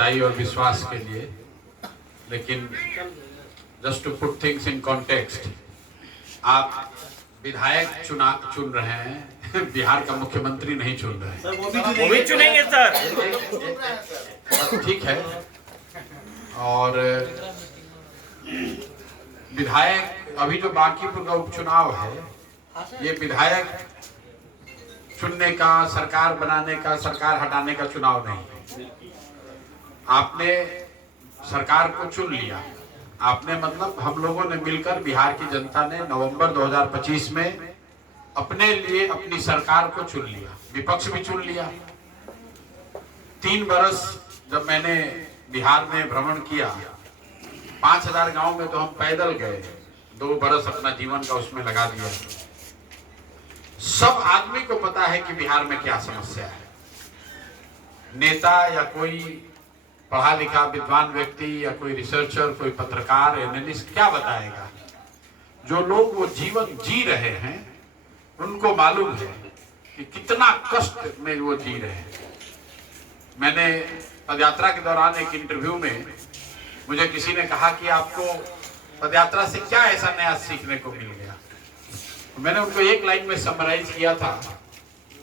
बधाई और विश्वास के लिए, लेकिन just to put things in context, आप विधायक चुन रहे हैं, बिहार का मुख्यमंत्री नहीं चुन रहे हैं। वो भी चुनेंगे सर। ठीक है। और विधायक, अभी जो बांकीपुर का उपचुनाव है, ये विधायक चुनने का, सरकार बनाने का, सरकार हटाने का चुनाव नहीं है। आपने सरकार को चुन लिया, आपने मतलब हम लोगों ने मिलकर, बिहार की जनता ने नवंबर 2025 में अपने लिए अपनी सरकार को चुन लिया, विपक्ष भी चुन लिया। 3 बरस जब मैंने बिहार में भ्रमण किया, 5000 गांव में तो हम पैदल गए, 2 बरस अपना जीवन का उसमें लगा दिया। सब आदमी को पता है कि बिहार में क्या समस्या है। नेता या कोई पढ़ा लिखा विद्वान व्यक्ति या कोई रिसर्चर, कोई पत्रकार, एनालिस्ट क्या बताएगा? जो लोग वो जीवन जी रहे हैं उनको मालूम है कि कितना कष्ट में वो जी रहे हैं। मैंने पदयात्रा के दौरान एक इंटरव्यू में मुझे किसी ने कहा कि आपको पदयात्रा से क्या ऐसा नया सीखने को मिल गया? मैंने उनको एक लाइन में समराइज किया था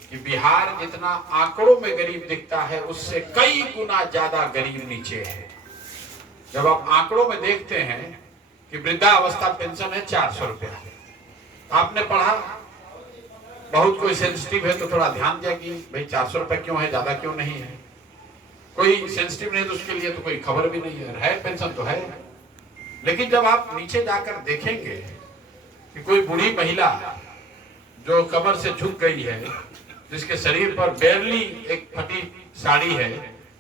कि बिहार जितना आंकड़ों में गरीब दिखता है, उससे कई गुना ज्यादा गरीब नीचे है। जब आप आंकड़ों में देखते हैं कि वृद्धावस्था पेंशन है 400 रुपया, आपने पढ़ा, बहुत कोई सेंसिटिव है तो थोड़ा ध्यान दिया कि भाई 400 रुपया क्यों है, ज्यादा क्यों नहीं है। कोई सेंसिटिव नहीं तो उसके लिए तो कोई खबर भी नहीं है, पेंशन तो है। लेकिन जब आप नीचे जाकर देखेंगे कि कोई बूढ़ी महिला जो कमर से झुक गई है, जिसके शरीर पर बेरली एक फटी साड़ी है,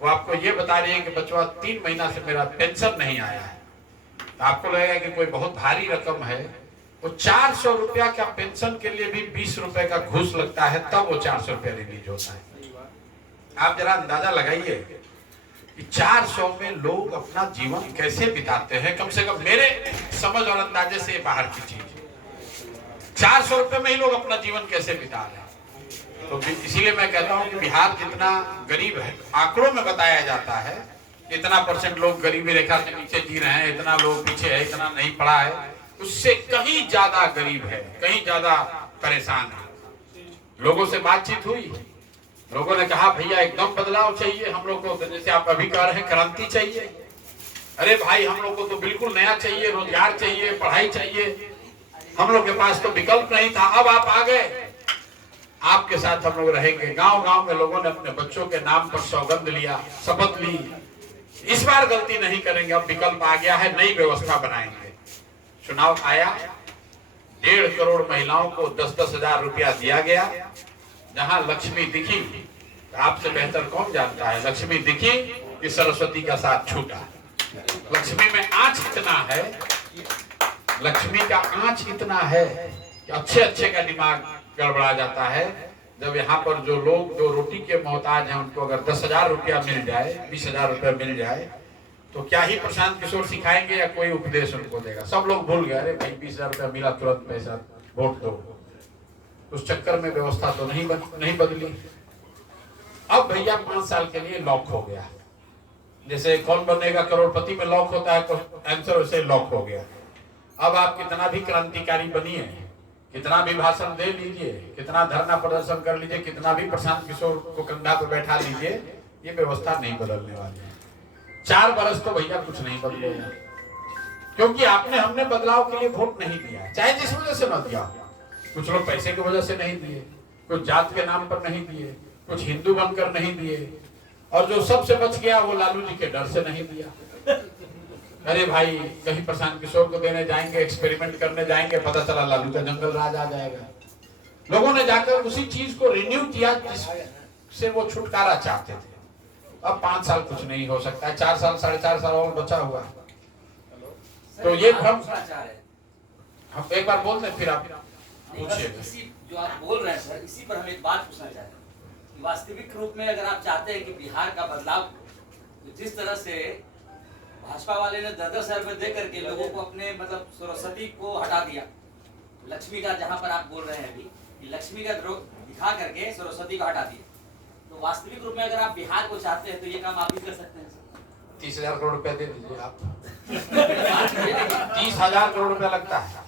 वो आपको ये बता रही है कि बचवा 3 महीना से मेरा पेंशन नहीं आया है, तो आपको लगेगा कि कोई बहुत भारी रकम है। वो 400 रुपया का पेंशन के लिए भी 20 रुपए का घूस लगता है, तब वो 400 रुपया रिलीज होता है। आप जरा अंदाजा लगाइए कि 400 में लोग अपना जीवन कैसे बिताते हैं। कम से कम मेरे समझ और अंदाजे से बाहर की चीज, 400 रुपए में ही लोग अपना जीवन कैसे बिता रहे हैं। तो इसीलिए मैं कहता हूं कि बिहार जितना गरीब है, आंकड़ों में बताया जाता है, इतना % लोग गरीबी रेखा से नीचे जी रहे हैं, इतना लोग पीछे है, इतना नहीं पढ़ा है, उससे कहीं ज्यादा गरीब है, कहीं ज्यादा परेशान है। लोगों से बातचीत हुई, लोगों ने कहा भैया एकदम बदलाव चाहिए हम लोग को, जैसे आप अभी कह रहे हैं क्रांति चाहिए। अरे भाई हम लोग को तो बिल्कुल नया चाहिए, रोजगार चाहिए, पढ़ाई चाहिए। हम लोग के पास तो विकल्प नहीं था, अब आप आ गए, आपके साथ हम लोग रहेंगे। गांव गांव में लोगों ने अपने बच्चों के नाम पर सौगंध लिया, शपथ ली, इस बार गलती नहीं करेंगे, अब विकल्प आ गया है, नई व्यवस्था बनाएंगे। चुनाव आया, 1.5 करोड़ महिलाओं को 10-10 हजार रुपया दिया गया। जहां लक्ष्मी दिखी, आपसे बेहतर कौन जानता है, लक्ष्मी दिखी कि सरस्वती का साथ छूटा। लक्ष्मी में आंच इतना है, लक्ष्मी का आंच इतना है कि अच्छे का दिमाग गड़बड़ा जाता है। जब यहाँ पर जो लोग जो रोटी के मोहताज हैं, उनको अगर 10,000 रुपया मिल जाए, 20,000 रुपया मिल जाए, तो क्या ही प्रशांत किशोर सिखाएंगे या कोई उपदेश उनको देगा? सब लोग भूल गए, अरे भाई 20,000 रुपया मिला, तुरंत पैसा, वोट दो। उस चक्कर में व्यवस्था तो नहीं बदली। अब भैया 5 साल के लिए लॉक हो गया। जैसे कौन बनेगा करोड़पति में लॉक होता है आंसर, वैसे लॉक हो गया। अब आप कितना भी क्रांतिकारी बनिए, कितना भी भाषण दे लीजिए, कितना धरना प्रदर्शन कर लीजिए, कितना भी प्रशांत किशोर को कंधा पर बैठा लीजिए, ये व्यवस्था नहीं बदलने वाली है। 4 बरस तो भैया कुछ नहीं बदलेगा, क्योंकि आपने हमने बदलाव के लिए वोट नहीं दिया, चाहे जिस वजह से न दिया। कुछ लोग पैसे की वजह से नहीं दिए, कुछ जात के नाम पर नहीं दिए, कुछ हिंदू बनकर नहीं दिए, और जो सबसे बच गया वो लालू जी के डर से नहीं दिया। अरे भाई कहीं प्रशांत किशोर को देने जाएंगे, एक्सपेरिमेंट करने जाएंगे, पता चला लालू का जंगल राज आ जाएगा। लोगों ने जाकर उसी चीज को रिन्यू किया जिससे वो छुटकारा चाहते थे। अब 5 साल कुछ नहीं हो सकता है, 4 साल 4.5 साल और बचा हुआ। तो ये भ्रम, हम एक बार बोलते हैं फिर आप पूछिए। जो आप बोल रहे हैं सर, इसी पर हम एक बात पूछना चाहते हैं। वास्तविक रूप में अगर आप चाहते हैं कि बिहार का बदलाव, तो जिस तरह से भाजपा वाले ने 10,000 रुपए दे करके लोगों को अपने मतलब सरस्वती को हटा दिया, लक्ष्मी का, जहां पर आप बोल रहे हैं अभी कि लक्ष्मी का द्रोह दिखा करके सरस्वती को हटा दिया, तो वास्तविक रूप में अगर आप बिहार को चाहते हैं तो ये काम आप भी कर सकते हैं। 30,000 करोड़ रुपया दे दीजिए आप। 30,000 करोड़ रुपया लगता है।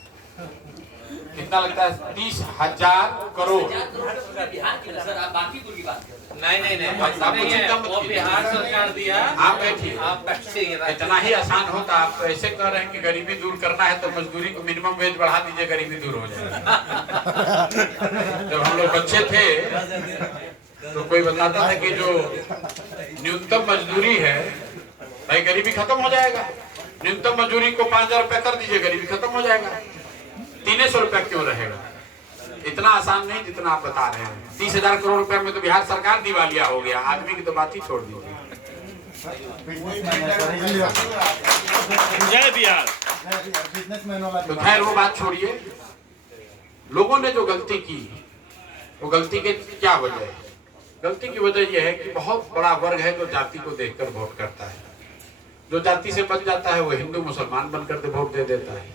कितना लगता है? 30,000 करोड़। बिहार की सर, आप बाकी की बात कर नहीं नहीं नहीं, आप नहीं है, वो बिहार सरकार दिया। आप बैठिए, आप बैठिए। इतना ही आसान होता। आप तो ऐसे कह रहे हैं कि गरीबी दूर करना है तो मजदूरी को मिनिमम वेज बढ़ा दीजिए, गरीबी दूर हो जाए। जब हम लोग बच्चे थे तो कोई बताता था कि जो न्यूनतम मजदूरी है भाई गरीबी खत्म हो जाएगा। न्यूनतम मजदूरी को 5,000 रुपया कर दीजिए, गरीबी खत्म हो जाएगा। 300 रुपया क्यों रहेगा? इतना आसान नहीं जितना आप बता रहे हैं। 30,000 करोड़ रुपया में तो बिहार सरकार दिवालिया हो गया। आदमी की तो बात ही छोड़ दीजिए। जय बिहार। तो खैर वो बात छोड़िए। लोगों ने जो गलती की, वो गलती के क्या वजह है? गलती की वजह यह है कि बहुत बड़ा वर्ग है जो जाति को देखकर वोट करता है। जो जाति से बच जाता है वो हिंदू मुसलमान बनकर के वोट दे देता है।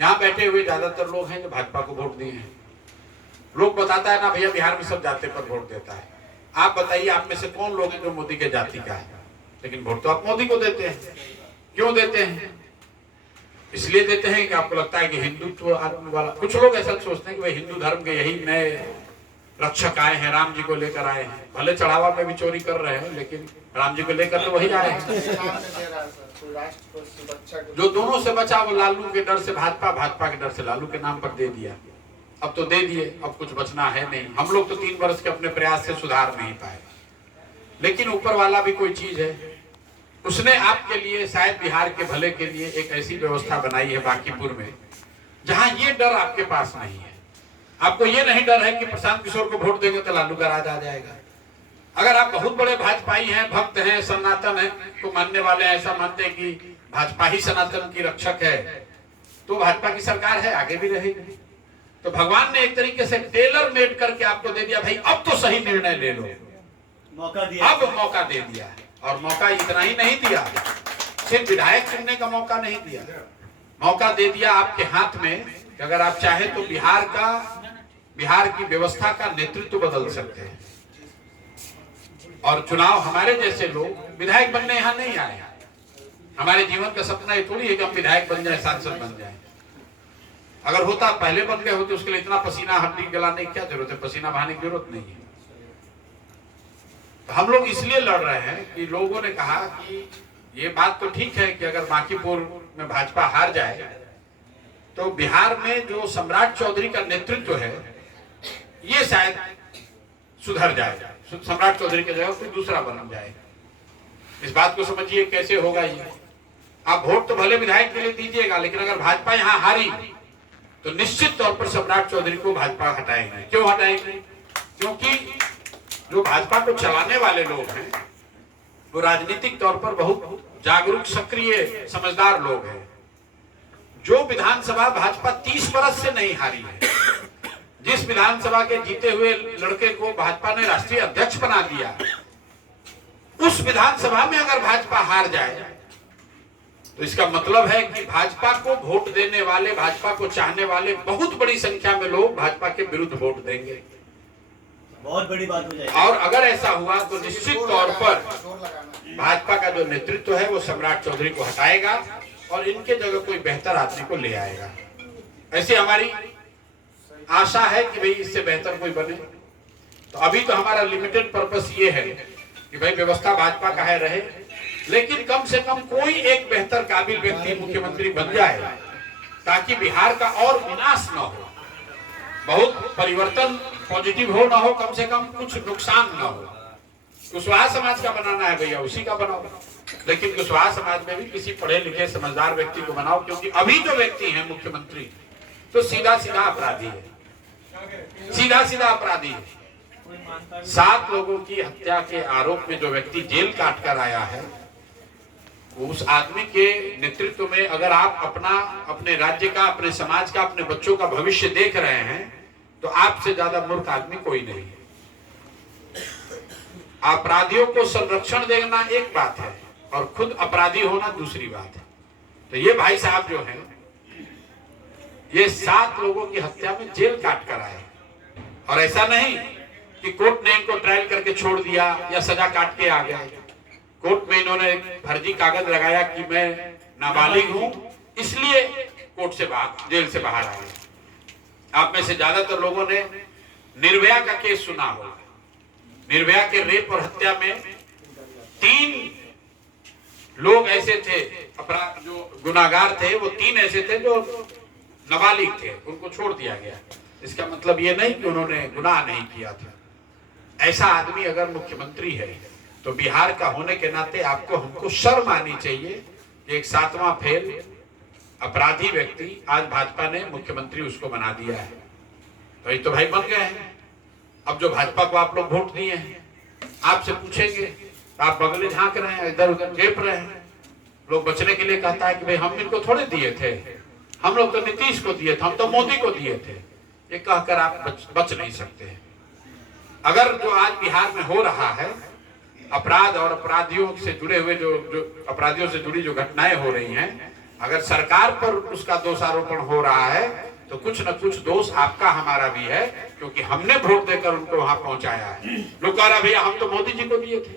यहाँ बैठे हुए ज्यादातर लोग हैं जो भाजपा को वोट दिए हैं। लोग बताता है ना भैया बिहार में सब जाति पर वोट देता है। आप बताइए आप में से कौन लोग हैं जो मोदी के जाति का है? लेकिन वोट तो आप मोदी को देते हैं। क्यों देते हैं? इसलिए देते हैं कि आपको लगता है कि हिंदुत्व आदमी वाला। कुछ लोग ऐसा सोचते हैं कि भाई हिंदू धर्म के यही नए रक्षक आए हैं, राम जी को लेकर आए हैं। भले चढ़ावा में भी चोरी कर रहे हैं लेकिन राम जी को लेकर तो वही आए हैं। जो दोनों से बचा वो लालू के डर से भाजपा, भाजपा के डर से लालू के नाम पर दे दिया। अब तो दे दिए, अब कुछ बचना है नहीं। हम लोग तो 3 वर्ष के अपने प्रयास से सुधार नहीं पाए, लेकिन ऊपर वाला भी कोई चीज है। उसने आपके लिए शायद बिहार के भले के लिए एक ऐसी व्यवस्था बनाई है बांकीपुर में जहां ये डर आपके पास नहीं है। आपको ये नहीं डर है कि प्रशांत किशोर को वोट देंगे तो लालू का राज आ जाएगा। अगर आप बहुत बड़े भाजपाई हैं, भक्त हैं, सनातन है तो मानने वाले ऐसा मानते हैं कि भाजपा ही सनातन की रक्षक है, तो भाजपा की सरकार है, आगे भी रहेगी। तो भगवान ने एक तरीके से टेलर मेड करके आपको दे दिया, भाई अब तो सही निर्णय ले लो। मौका दिया, अब मौका दे दिया। और मौका इतना ही नहीं दिया, सिर्फ विधायक चुनने का मौका नहीं दिया, मौका दे दिया आपके हाथ में कि अगर आप चाहे तो बिहार की व्यवस्था का नेतृत्व बदल सकते हैं। और चुनाव हमारे जैसे लोग विधायक बनने यहाँ नहीं आए। हमारे जीवन का सपना ये थोड़ी है कि हम विधायक बन जाए, सांसद बन जाए। अगर होता पहले बन गए होते, उसके लिए इतना पसीना हड्डी गलाने की क्या जरूरत है? पसीना बहाने की जरूरत नहीं है। तो हम लोग इसलिए लड़ रहे हैं कि लोगों ने कहा कि ये बात तो ठीक है कि अगर बांकीपुर में भाजपा हार जाए तो बिहार में जो सम्राट चौधरी का नेतृत्व है ये शायद सुधर जाएगा। सम्राट चौधरी की जगह कोई दूसरा बन जाए। इस बात को समझिए कैसे होगा ये। आप वोट तो भले विधायक के लिए दीजिएगा, लेकिन अगर भाजपा यहाँ हारी तो निश्चित तौर पर सम्राट चौधरी को भाजपा हटाएंगे। क्यों हटाएंगे? क्योंकि जो भाजपा को चलाने वाले लोग हैं वो राजनीतिक तौर पर बहुत जागरूक, सक्रिय, समझदार लोग हैं। जो विधानसभा भाजपा 30 बरस से नहीं हारी है, जिस विधानसभा के जीते हुए लड़के को भाजपा ने राष्ट्रीय अध्यक्ष बना दिया, उस विधानसभा में अगर भाजपा हार जाए तो इसका मतलब है कि भाजपा को वोट देने वाले, भाजपा को चाहने वाले बहुत बड़ी संख्या में लोग भाजपा के विरुद्ध वोट देंगे। बहुत बड़ी बात हो जाएगी। और अगर ऐसा हुआ तो निश्चित तौर पर भाजपा का जो नेतृत्व है वो सम्राट चौधरी को हटाएगा और इनके जगह कोई बेहतर आदमी को ले आएगा। ऐसी हमारी आशा है कि भाई इससे बेहतर कोई बने। तो अभी तो हमारा लिमिटेड पर्पस ये है कि भाई व्यवस्था भाजपा का है रहे, लेकिन कम से कम कोई एक बेहतर काबिल व्यक्ति मुख्यमंत्री बन जाए ताकि बिहार का और विनाश न हो। बहुत परिवर्तन पॉजिटिव हो ना हो, कम से कम कुछ नुकसान ना हो। कुशवाहा समाज का बनाना है भैया, उसी का बनाओ, लेकिन कुशवाहा समाज में भी किसी पढ़े लिखे समझदार व्यक्ति को बनाओ, क्योंकि अभी जो व्यक्ति है मुख्यमंत्री तो सीधा सीधा अपराधी है, सीधा सीधा अपराधी है। 7 लोगों की हत्या के आरोप में जो व्यक्ति जेल काट कर आया है, उस आदमी के नेतृत्व में अगर आप अपने राज्य का, अपने समाज का, अपने बच्चों का भविष्य देख रहे हैं तो आपसे ज्यादा मूर्ख आदमी कोई नहीं है। अपराधियों को संरक्षण देना एक बात है और खुद अपराधी होना दूसरी बात है। तो ये भाई साहब जो हैं, ये 7 लोगों की हत्या में जेल काट कर आए। और ऐसा नहीं कि कोर्ट ने इनको ट्रायल करके छोड़ दिया या सजा काट के आ गए। कोर्ट में इन्होंने फर्जी कागज लगाया कि मैं नाबालिग हूं, इसलिए कोर्ट से बाहर, जेल से बाहर आए। आप में से ज्यादातर लोगों ने निर्भया का केस सुना होगा। निर्भया के रेप और हत्या में 3 लोग ऐसे थे, अपराध जो गुनाहगार थे वो 3 ऐसे थे जो नाबालिग थे, उनको छोड़ दिया गया। इसका मतलब ये नहीं कि उन्होंने गुनाह नहीं किया था। ऐसा आदमी अगर मुख्यमंत्री है तो बिहार का होने के नाते आपको हमको शर्म आनी चाहिए कि एक 7वां फेल अपराधी व्यक्ति आज भाजपा ने मुख्यमंत्री उसको बना दिया है। तो ये तो भाई बन गए हैं। अब जो भाजपा को आप लोग वोट दिए हैं, आपसे पूछेंगे तो आप बगले झांक रहे हैं, इधर उधर चेप रहे हैं। लोग बचने के लिए कहता है कि भाई हम इनको थोड़े दिए थे, हम लोग तो नीतीश को दिए थे, हम तो मोदी को दिए थे। ये कहकर आप बच नहीं सकते। अगर जो आज बिहार में हो रहा है, अपराध और अपराधियों से जुड़े हुए जो अपराधियों से जुड़ी जो घटनाएं हो रही हैं, अगर सरकार पर उसका दोषारोपण हो रहा है तो कुछ न कुछ दोष आपका हमारा भी है, क्योंकि हमने वोट देकर उनको वहां पहुंचाया है। लोग कह रहा भैया हम तो मोदी जी को दिए थे,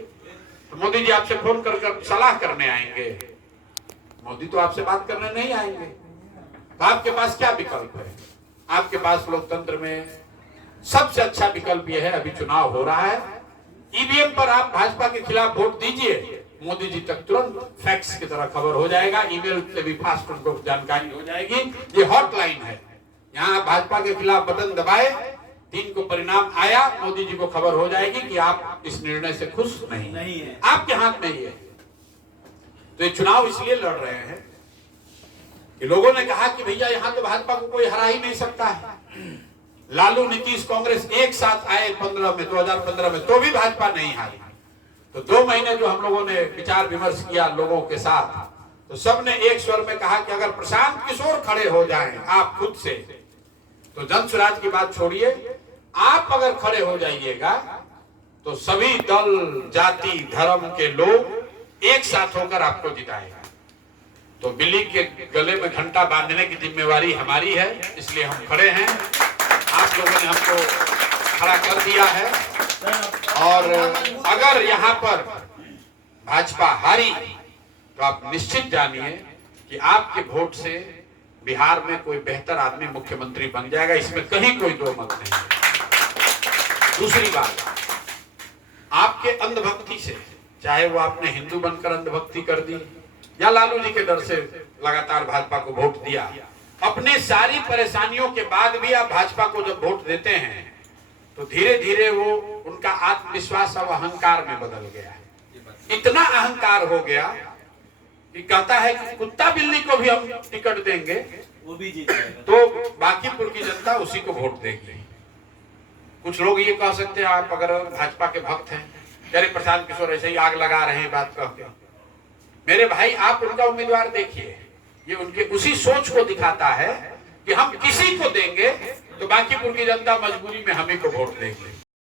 तो मोदी जी आपसे फोन कर सलाह करने आएंगे। मोदी तो आपसे बात करने नहीं आएंगे। तो आपके पास क्या विकल्प है? आपके पास लोकतंत्र में सबसे अच्छा विकल्प यह है, अभी चुनाव हो रहा है, ईवीएम पर आप भाजपा के खिलाफ वोट दीजिए, मोदी जी तक तुरंत फैक्स की तरह खबर हो जाएगा, ईमेल से भी फास्ट उनको जानकारी हो जाएगी। ये हॉटलाइन है, यहाँ भाजपा के खिलाफ बटन दबाए, 3 को परिणाम आया, मोदी जी को खबर हो जाएगी कि आप इस निर्णय से खुश नहीं है, आपके हाथ में ही है। तो ये चुनाव इसलिए लड़ रहे हैं कि लोगों ने कहा कि भैया यहाँ तो भाजपा को कोई हरा ही नहीं सकता है। लालू, नीतीश, कांग्रेस एक साथ आए 2015 में तो भी भाजपा नहीं हारी। तो 2 महीने जो हम लोगों ने विचार विमर्श किया लोगों के साथ, तो सबने एक स्वर में कहा कि अगर प्रशांत किशोर खड़े हो जाएं आप खुद से, तो जन स्वराज की बात छोड़िए, आप अगर खड़े हो जाइएगा तो सभी दल, जाति, धर्म के लोग एक साथ होकर आपको जिताएगा। तो बिल्ली के गले में घंटा बांधने की जिम्मेवारी हमारी है, इसलिए हम खड़े हैं। आप लोगों ने हमको खड़ा कर दिया है, और अगर यहाँ पर भाजपा हारी तो आप निश्चित जानिए कि आपके वोट से बिहार में कोई बेहतर आदमी मुख्यमंत्री बन जाएगा, इसमें कहीं कोई दो मत नहीं। दूसरी बात, आपके अंधभक्ति से, चाहे वो आपने हिंदू बनकर अंधभक्ति कर दी या लालू जी के डर से लगातार भाजपा को वोट दिया, अपने सारी परेशानियों के बाद भी आप भाजपा को जब वोट देते हैं तो धीरे धीरे वो उनका आत्मविश्वास अब अहंकार में बदल गया है। इतना अहंकार हो गया कि कहता है कि कुत्ता बिल्ली को भी हम टिकट देंगे वो भी जीत जाएगा, तो बांकीपुर की जनता उसी को वोट देगी। कुछ लोग ये कह सकते हैं, आप अगर भाजपा के भक्त हैं, यार प्रशांत किशोर ऐसे ही आग लगा रहे हैं बात कहते हैं। मेरे भाई, आप उनका उम्मीदवार देखिए, ये उनके उसी सोच को दिखाता है कि हम किसी को देंगे तो बांकीपुर की जनता मजबूरी में हमें को वोट देंगे।